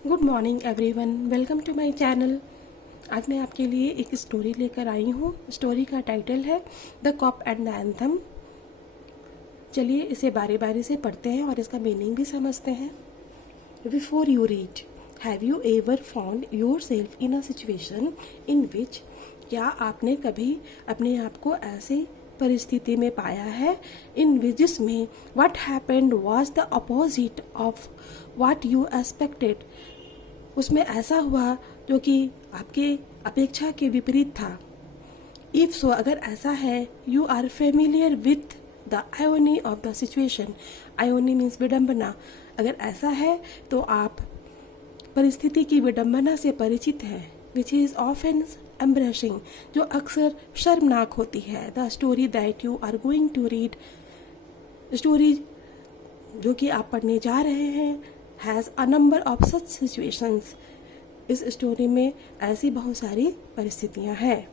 Good morning everyone, welcome to my channel. आज मैं आपके लिए एक स्टोरी लेकर आई हूँ। स्टोरी का टाइटल है the cock and the anthem. चलिए इसे बारी बारी से पढ़ते हैं और इसका मीनिंग भी समझते हैं। Before you read, have you ever found yourself in a situation in which, क्या आपने कभी अपने आप को ऐसी परिस्थिति में पाया है इन जिसमें what happened was the opposite of what you expected, उसमें ऐसा हुआ जो कि आपके अपेक्षा के विपरीत था। इफ सो, अगर ऐसा है, you are familiar with the irony of the situation. Irony means विडम्बना। अगर ऐसा है तो आप परिस्थिति की विडम्बना से परिचित हैं, विच इज ऑफन एम्ब्रेसिंग, जो अक्सर शर्मनाक होती है। The story that you are going to read, story जो कि आप पढ़ने जा रहे हैं, has a number of such situations. इस स्टोरी में ऐसी बहुत सारी परिस्थितियां हैं।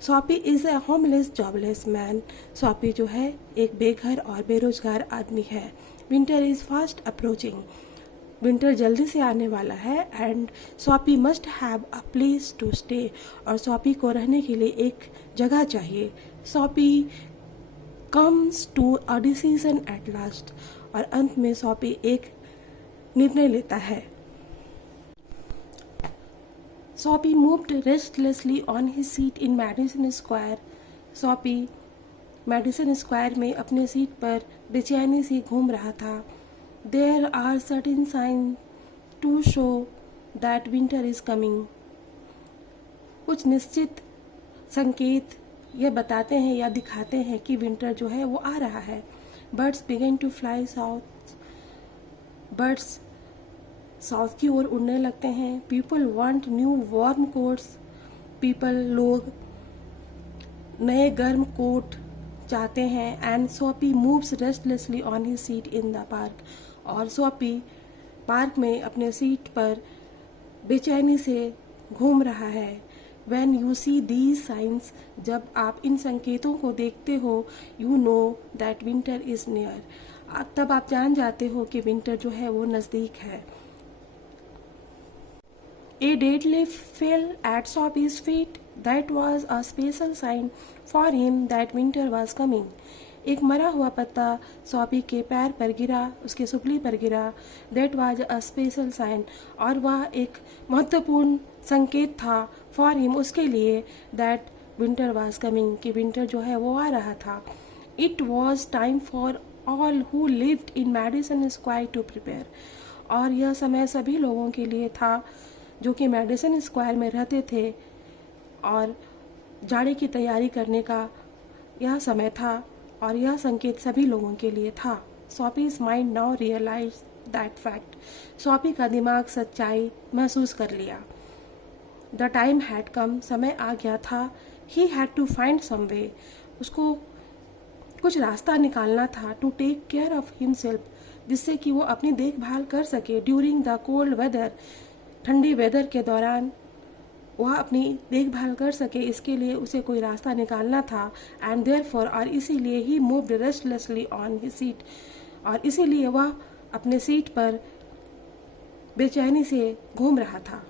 Soapy is a homeless jobless man. Soapy जो है एक बेघर और बेरोजगार आदमी है। Winter is fast approaching, winter जल्दी से आने वाला है। And Soapy must have a place to stay, और सॉपी को रहने के लिए एक जगह चाहिए। Soapy comes to a decision at last, और अंत में सॉपी एक निर्णय लेता है। Soapy moved restlessly on his seat in Madison Square. Soapy Madison Square में अपने सीट पर बेचैनी से घूम रहा था। There are certain sign to show that winter is coming, कुछ निश्चित संकेत ये बताते हैं या दिखाते हैं कि विंटर जो है वो आ रहा है। Birds began to fly south, birds south की ओर उड़ने लगते हैं। People want new warm coats, people लोग नए गर्म कोट चाहते हैं। And Soapy moves restlessly on his seat in the park, और सोपी पार्क में अपने सीट पर बेचैनी से घूम रहा है। When you see these signs, जब आप इन संकेतों को देखते हो, you know that winter is near, तब आप जान जाते हो कि विंटर जो है वो नज़दीक है। A dead leaf fell at Sophie's feet. That was a special sign for him that winter was coming. एक मरा हुआ पत्ता सॉपी के पैर पर गिरा, उसके सुपली पर गिरा। That was a special sign, और वह एक महत्वपूर्ण संकेत था for him, उसके लिए, that winter was coming, कि विंटर जो है वो आ रहा था। It was time for all who lived in Madison Square to prepare, और यह समय सभी लोगों के लिए था जो कि मैडिसन स्क्वायर में रहते थे, और जाड़े की तैयारी करने का यह समय था, और यह संकेत सभी लोगों के लिए था। Soapy's mind now realize that fact, Soapy का दिमाग सच्चाई महसूस कर लिया। द टाइम हैड कम, समय आ गया था। He had to find some way, उसको कुछ रास्ता निकालना था। To take care of himself, जिससे कि वो अपनी देखभाल कर सके। ड्यूरिंग द कोल्ड वेदर, ठंडी वेदर के दौरान वह अपनी देखभाल कर सके, इसके लिए उसे कोई रास्ता निकालना था। एंड देयरफॉर, और इसीलिए he moved restlessly on his seat, और इसीलिए वह अपने सीट पर बेचैनी से घूम रहा था।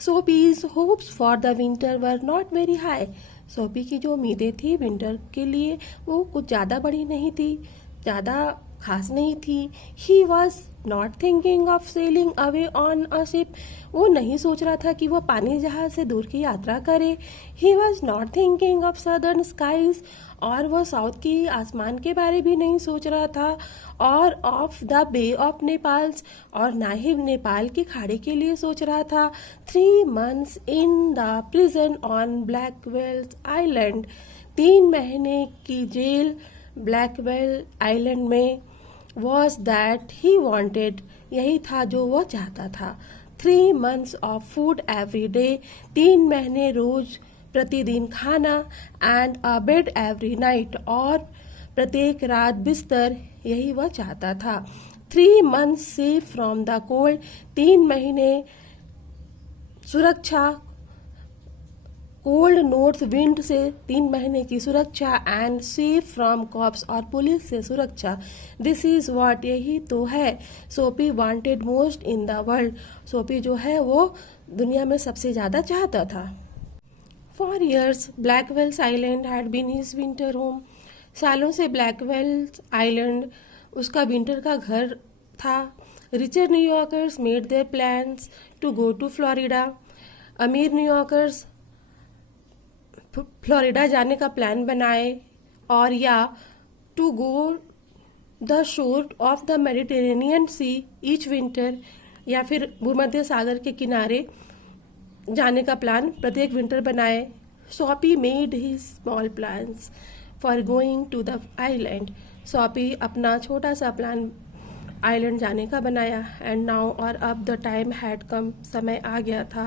Soapy's hopes for the winter were not very high, Soapy की जो उम्मीदें थी विंटर के लिए वो कुछ ज़्यादा बड़ी नहीं थी, ज़्यादा खास नहीं थी। ही was not thinking of selling away on a ship, वो नहीं सोच रहा था कि वो पानी जहाज से दूर की यात्रा करे। He was not thinking of southern skies, और वह साउथ की आसमान के बारे भी नहीं सोच रहा था। Or of the Bay of Naples, और ना ही नेपाल की खाड़ी के लिए सोच रहा था। 3 months in the prison on Blackwell island, 3 महीने की जेल ब्लैकवेल आइलैंड में। वॉज दैट ही वॉन्टेड, यही था जो वह चाहता था। 3 months of food every day, 3 महीने रोज प्रतिदिन खाना। And a bed every night, और प्रत्येक रात बिस्तर, यही वह चाहता था। 3 months safe from the cold, 3 महीने सुरक्षा कोल्ड नॉर्थ विंड से 3 महीने की सुरक्षा एंड सेफ फ्रॉम कॉप्स और पुलिस से सुरक्षा। दिस इज व्हाट, यही तो है सोपी wanted most in the world, सोपी जो है वो दुनिया में सबसे ज़्यादा चाहता था। For years ब्लैकवेल्स island had been his winter home, सालों से ब्लैकवेल्स आइलैंड उसका विंटर का घर था। Richer New Yorkers made their plans to go to Florida, अमीर न्यूयॉर्कर्स फ्लोरिडा जाने का प्लान बनाए, और या to go the shore of the Mediterranean see each winter, या फिर भूमध्य सागर के किनारे जाने का प्लान प्रत्येक विंटर बनाए। Soapy made his small plans for going to the island, Soapy अपना छोटा सा प्लान आइलैंड जाने का बनाया। एंड नाउ, और अब द टाइम हैड कम, समय आ गया था।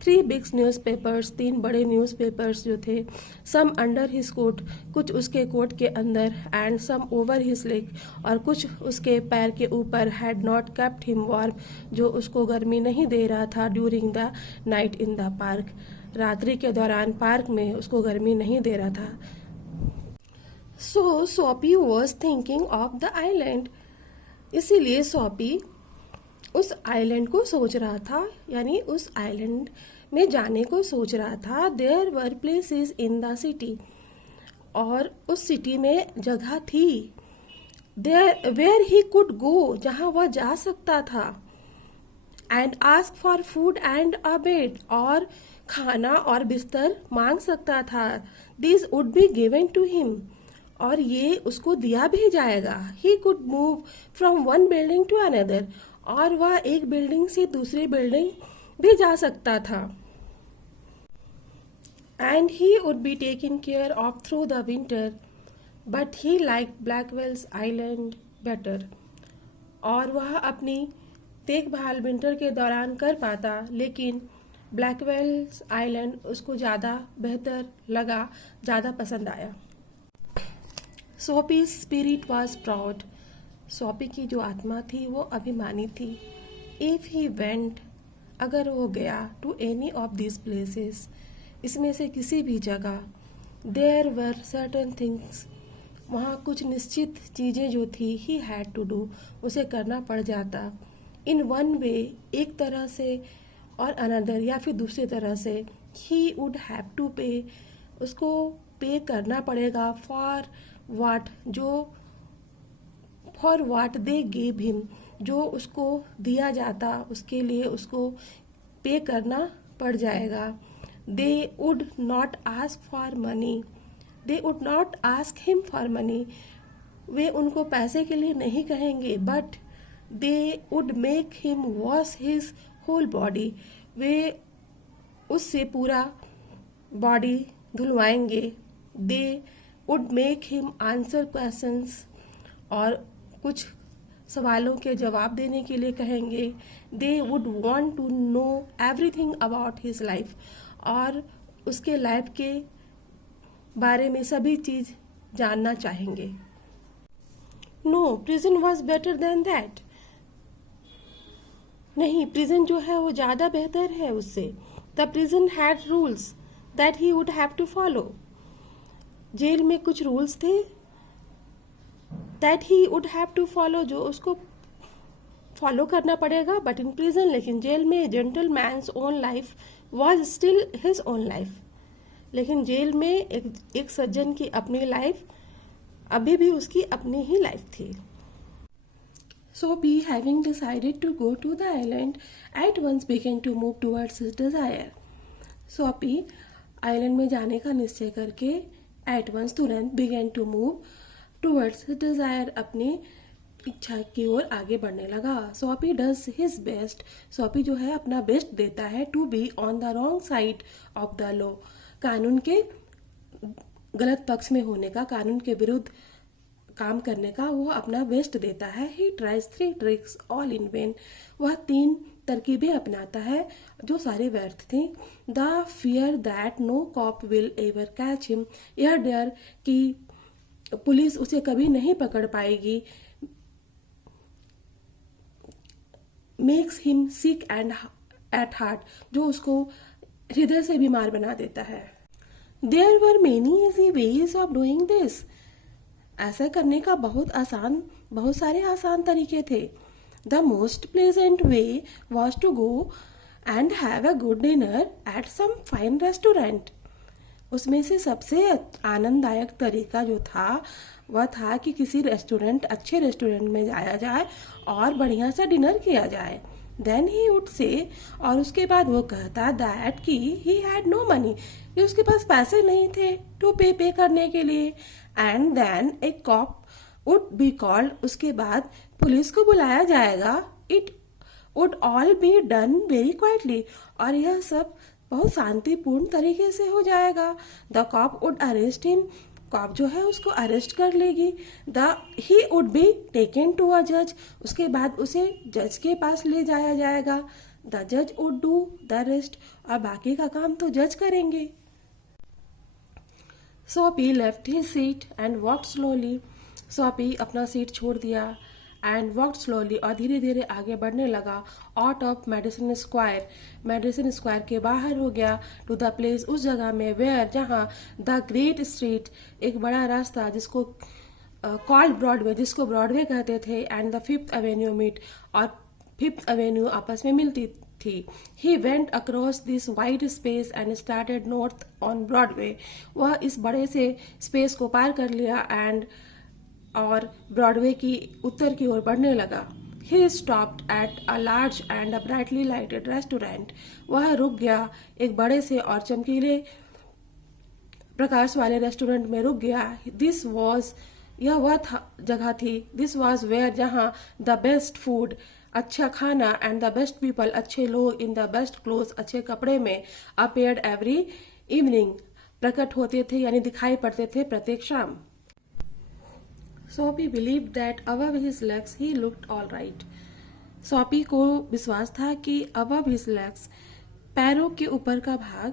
3 बिग न्यूज़पेपर्स, 3 बड़े न्यूज़पेपर्स जो थे, सम अंडर हिज कोट, कुछ उसके कोट के अंदर, and some over his leg, और कुछ उसके पैर के ऊपर, had not kept him warm, जो उसको गर्मी नहीं दे रहा था, during the night in the park, रात्रि के दौरान पार्क में उसको गर्मी नहीं दे रहा था। सो सोपी was thinking of the island, इसीलिए सोपी उस आइलैंड को सोच रहा था, यानी उस आइलैंड में जाने को सोच रहा था। There were places in the city, और उस सिटी में जगह थी, there where he could go, जहाँ वह जा सकता था। And ask for food and a bed, और खाना और बिस्तर मांग सकता था। This would be given to him, और ये उसको दिया भी जाएगा। He could move from one building to another, और वह एक बिल्डिंग से दूसरी बिल्डिंग भी जा सकता था। And he would be taken care of through the winter, but he like Blackwell's Island better, और वह अपनी देखभाल विंटर के दौरान कर पाता, लेकिन ब्लैकवेल्स आइलैंड उसको ज़्यादा बेहतर लगा, ज़्यादा पसंद आया। सोपी स्पिरिट वॉज प्राउड, सोपी की जो आत्मा थी वो अभिमानी थी। इफ़ ही वेंट, अगर वो गया, to any of this places, इसमें से किसी भी जगह, देयर वर सर्टन थिंग्स, वहाँ कुछ निश्चित चीज़ें जो थी, ही हैड टू डू, उसे करना पड़ जाता। इन वन वे, एक तरह से, और अनदर, या फिर दूसरी तरह से, ही वुड हैव टू पे, उसको पे करना पड़ेगा। फॉर वाट, जो for watt they gave him, जो उसको दिया जाता उसके लिए उसको पे करना पड़ जाएगा। They would not ask for money, they would not ask him for money, वे उनको पैसे के लिए नहीं कहेंगे, but they would make him wash his whole body, वे उससे पूरा बॉडी धुलवाएंगे। They would make him answer questions, और कुछ सवालों के जवाब देने के लिए कहेंगे। They would want to know everything about his life, और उसके लाइफ के बारे में सभी चीज़ जानना चाहेंगे। No, prison was better than that, नहीं, प्रिजन जो है वो ज़्यादा बेहतर है उससे। The prison had rules that he would have to follow, जेल में कुछ रूल्स थे that he would have to follow, जो उसको फॉलो करना पड़ेगा। बट इन प्रिजन, लेकिन जेल में, gentleman's own life was still his own life, लेकिन जेल में एक सज्जन की अपनी लाइफ अभी भी उसकी अपनी ही लाइफ थी। Soapy, having decided to go to the island, at once began to move towards his desire, Soapy island में जाने का निश्चय करके एट वंस, तुरंत, began to move towards his desire, अपनी इच्छा की ओर आगे बढ़ने लगा। सोपी डज हिज बेस्ट, सोपी जो है अपना बेस्ट देता है, to be on the wrong side of the law, कानून के गलत पक्ष में होने का, कानून के विरुद्ध काम करने का वो अपना बेस्ट देता है। He tries 3 tricks all in vain, वह 3 तरकीबें अपनाता है जो सारे व्यर्थ थी। The fear that no cop will ever catch him, यह डर कि पुलिस उसे कभी नहीं पकड़ पाएगी। Makes him sick and at heart, जो उसको हृदय से बीमार बना देता है। There were many easy ways of doing this. ऐसा करने का बहुत सारे आसान तरीके थे। The most pleasant way was to go and have a good dinner at some fine restaurant. उसमें से सबसे आनंददायक तरीका जो था वह था कि किसी अच्छे रेस्टोरेंट में जाया जाए और बढ़िया सा डिनर किया जाए। देन ही वुड से, और उसके बाद वो कहता दैट कि ही हैड नो मनी, कि उसके पास पैसे नहीं थे टू पे करने के लिए। And then a cop would be called, उसके बाद पुलिस को बुलाया जाएगा। It would all be done very quietly, और यह सब बहुत शांतिपूर्ण तरीके से हो जाएगा। The cop would arrest him, cop जो है उसको अरेस्ट कर लेगी। He would be taken to a जज, उसके बाद उसे जज के पास ले जाया जाएगा। द जज वुड डू द रेस्ट, और बाकी का काम तो जज करेंगे। सोपी left his seat and walk slowly. सोपी अपना सीट छोड़ दिया एंड वॉक स्लोली, और धीरे धीरे आगे बढ़ने लगा out of medicine square. Medicine square के बाहर हो गया टू द प्लेस, उस जगह में वेयर जहाँ द ग्रेट स्ट्रीट, एक बड़ा रास्ता जिसको कॉल्ड ब्रॉडवे, जिसको ब्रॉडवे कहते थे, and the Fifth Avenue meet, और फिफ्थ एवेन्यू आपस में मिलती थी। He went across this wide space and started north on Broadway. वह इस बड़े से स्पेस को पार कर लिया और ब्रॉडवे की उत्तर की ओर बढ़ने लगा। He stopped at a large and a brightly lighted restaurant. वह रुक गया एक बड़े से और चमकीले प्रकाश वाले रेस्टोरेंट में रुक गया। यह वह जगह थी। दिस वॉज वेयर जहाँ द बेस्ट फूड, अच्छा खाना, एंड द बेस्ट पीपल, अच्छे लोग, इन द बेस्ट क्लोथ, अच्छे कपड़े में, अपेयर्ड एवरी इवनिंग, प्रकट होते थे यानी दिखाई पड़ते थे प्रत्येक शाम। सोपी believed that above his legs he looked all right. सोपी को विश्वास था कि अबव हिज लेग्स, पैरों के ऊपर का भाग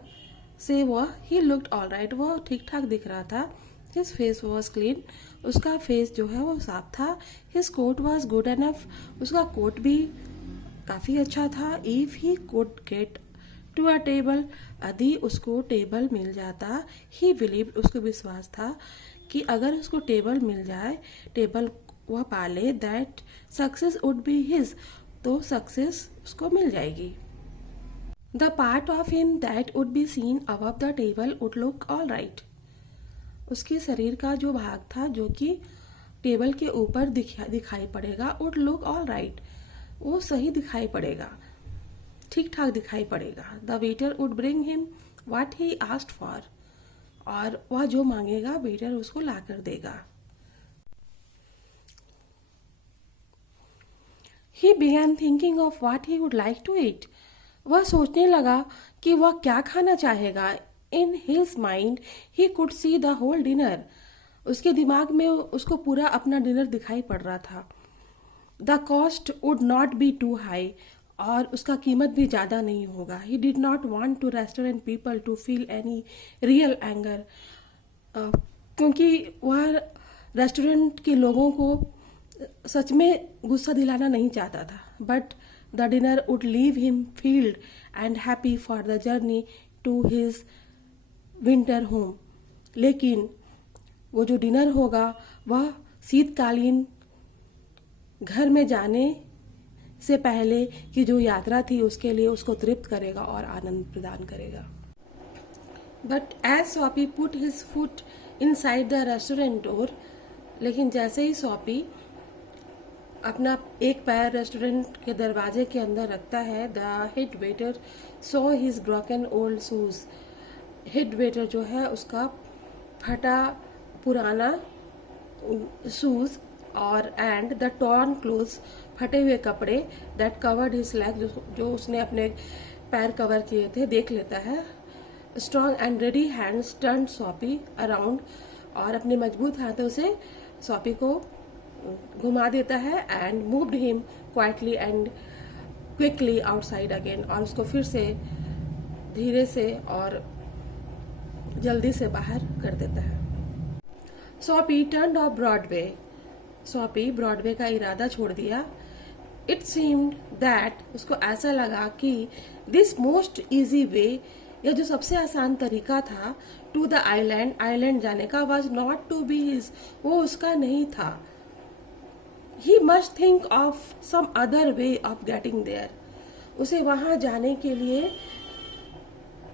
से वह ही लुक्ड ऑल राइट, वह ठीक ठाक दिख रहा था। हिज फेस वॉज क्लीन, उसका फेस जो है वो साफ था। His coat was good enough, उसका कोट भी काफ़ी अच्छा था। If he could get to a table, यदि उसको टेबल मिल जाता, ही बिलीव्ड, उसको विश्वास था कि अगर उसको टेबल मिल जाए, टेबल वह पाले, that success would be his, तो सक्सेस उसको मिल जाएगी। The part of him that would be seen above the table would look all right. उसके शरीर का जो भाग था जो कि टेबल के ऊपर दिखाई पड़ेगा, वुड लुक ऑल राइट, वो सही दिखाई पड़ेगा, ठीक ठाक दिखाई पड़ेगा। The waiter would bring him what he asked for, और वह जो मांगेगा वेटर उसको ला कर देगा। He began thinking of what he would like to eat. वह सोचने लगा कि वह क्या खाना चाहेगा। In his mind he could see the whole dinner. उसके दिमाग में उसको पूरा अपना डिनर दिखाई पड़ रहा था। The cost would not be too high, और उसका कीमत भी ज़्यादा नहीं होगा। He did not want to restaurant people to feel any real anger, क्योंकि वह रेस्टोरेंट के लोगों को सच में गुस्सा दिलाना नहीं चाहता था। But the dinner would leave him filled and happy for the journey to his winter home. लेकिन वो जो डिनर होगा वह शीतकालीन घर में जाने से पहले की जो यात्रा थी उसके लिए उसको तृप्त करेगा और आनंद प्रदान करेगा। बट एज सोपी put his foot inside the restaurant door, लेकिन जैसे ही सोपी अपना एक पैर रेस्टोरेंट के दरवाजे के अंदर रखता है, the head waiter saw his broken old shoes. Head waiter जो है उसका फटा पुराना शूज और एंड द टॉर्न क्लोथ्स, फटे हुए कपड़े, दैट कवर्ड हिज लेग, जो उसने अपने पैर कवर किए थे, देख लेता है। Strong and ready hands turn सोपी अराउंड, और अपने मजबूत हाथों से सोपी को घुमा देता है। And moved him quietly and quickly outside again, और उसको फिर से धीरे से और जल्दी से बाहर कर देता है। सोपी टर्न्ड ऑफ ब्रॉडवे, सोपी ब्रॉडवे का इरादा छोड़ दिया। इट सीम्ड दैट, उसको ऐसा लगा कि दिस मोस्ट ईजी वे यह जो सबसे आसान तरीका था टू द आइलैंड, आइलैंड जाने का, was not to be his, वो उसका नहीं था. He must think of some other way of getting there, उसे वहां जाने के लिए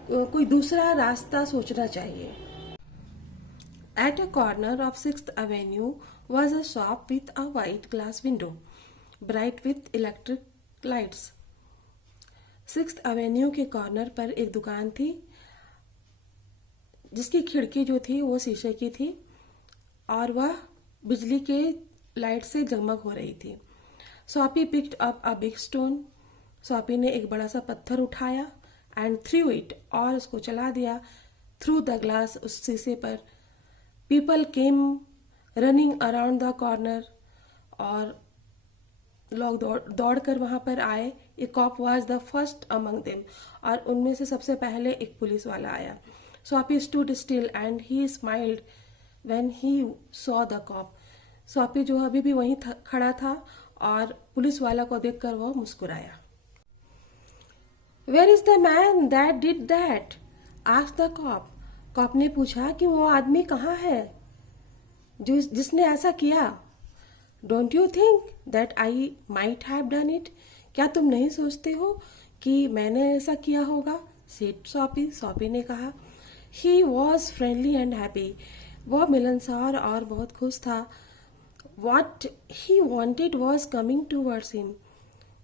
कोई दूसरा रास्ता सोचना चाहिए. At a corner of 6th Avenue was a shop with a white glass window, bright with electric lights. 6th Avenue के कॉर्नर पर एक दुकान थी जिसकी खिड़की जो थी वो शीशे की थी और वह बिजली के लाइट से जगमग हो रही थी. Soppy picked up a big stone, soppy ने एक बड़ा सा पत्थर उठाया एंड थ्रू इट, और उसको चला दिया थ्रू द ग्लास, उस शीशे पर. People came running around the corner, और लोग दौड़ कर वहां पर आए. A cop was the first among them, और उनमें से सबसे पहले एक पुलिस वाला आया. Soapy stood still and he smiled when he saw the cop. Soapy जो अभी भी वहीं खड़ा था और पुलिस वाला को देखकर वो मुस्कुराया. Where is the man that did that, asked the cop. Cop ने पूछा कि वो आदमी कहाँ है जिसने ऐसा किया. Don't you think that I might have done it, क्या तुम नहीं सोचते हो कि मैंने ऐसा किया होगा, सेड सॉपी. सॉपी ने कहा. He was friendly and happy, वह मिलनसार और बहुत खुश था. What he wanted was coming towards him,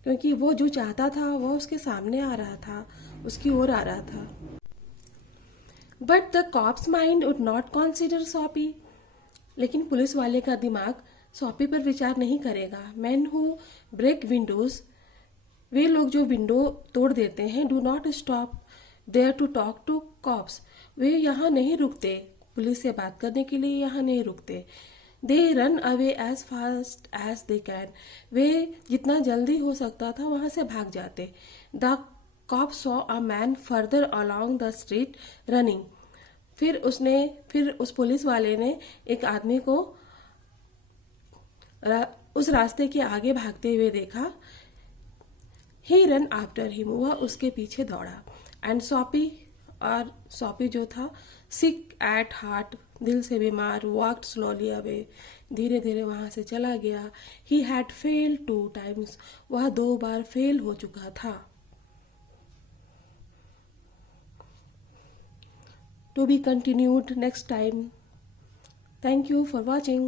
क्योंकि वो जो चाहता था वो उसके सामने आ रहा था, उसकी ओर आ रहा था. But the cop's mind would not consider Soapy, लेकिन पुलिस वाले का दिमाग सॉपी पर विचार नहीं करेगा. मैन हु ब्रेक विंडोज, वे लोग जो विंडो तोड़ देते हैं, do not stop there to talk to cops, वे यहाँ नहीं रुकते, पुलिस से बात करने के लिए यहाँ नहीं रुकते. They run away as fast as they can, वे जितना जल्दी हो सकता था वहां से भाग जाते. The cop saw a man further along the street running, फिर उस पुलिस वाले ने एक आदमी को उस रास्ते के आगे भागते हुए देखा. ही रन आफ्टर हिम, वह उसके पीछे दौड़ा. एंड सॉपी, और सॉपी जो था सिक एट हार्ट, दिल से बीमार, वॉक्ड स्लोली अवे, धीरे धीरे वहां से चला गया. ही हैड फेल्ड 2 times, वह 2 बार फेल हो चुका था. To be continued next time. Thank you for watching.